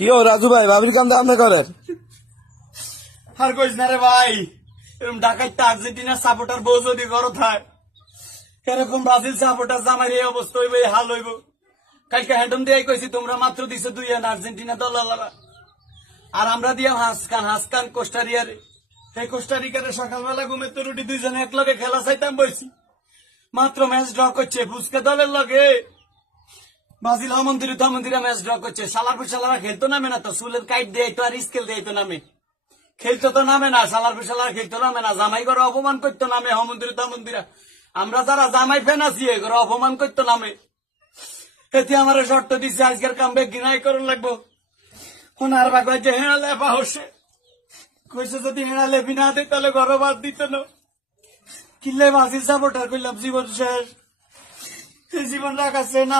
কি ও রাজু ভাই ভাবির কান্দা আপনি করেন? আর কইস না রে ভাই, এরকম ঢাকাইতে আর্জেন্টিনার সাপোর্টার বউ যদি করো থাক, এরকম ব্রাজিল সাপোর্টার জামাই এই অবস্থা হইব, এই হাল হইব। কালকে হ্যান্ডম দিয়ে কইছি তোমরা মাত্র দিছো 2-1 আর্জেন্টিনা দলালারা, আর আমরা দিয়াম হাসকান কোস্টারিয়ারে। এই কোস্টারিকারে সকালবেলা ঘুমে তো রুটি দুইজনে এক লগে খেলা চাইতাম বইছি, মাত্র ম্যাচ ড্র করছে ফুচকা দলের লগে। ব্রাজিল মন্দিরা ম্যাচ ড্র করছে। শালার পুশালারা খেলতো নামে না তো, চুলের কাইট দিয়ে তো আর স্কেল দিয়ে তো নামে, খেলতো তো নামে না। শালার পুশালারা খেলতো নামে না, জামাই করে অপমান করতো নামে। মন্দিরা আমরা যারা জামাই ফ্যান আছি এগুলো অপমান করতো নামে। এতে আমার শর্ত দিচ্ছে আজকের কাম বে গিনাই করুন লাগবো। ওনার বাগ যে হেঁড়ালে পাহসে কইছে যদি হেঁড়ালে বিনা দে তাহলে ঘর বাদ দিত না। কিনলে ব্রাজিল সাপোর্টার করলাম, জীবন শেষ। জীবন রাখাচ্ছে না।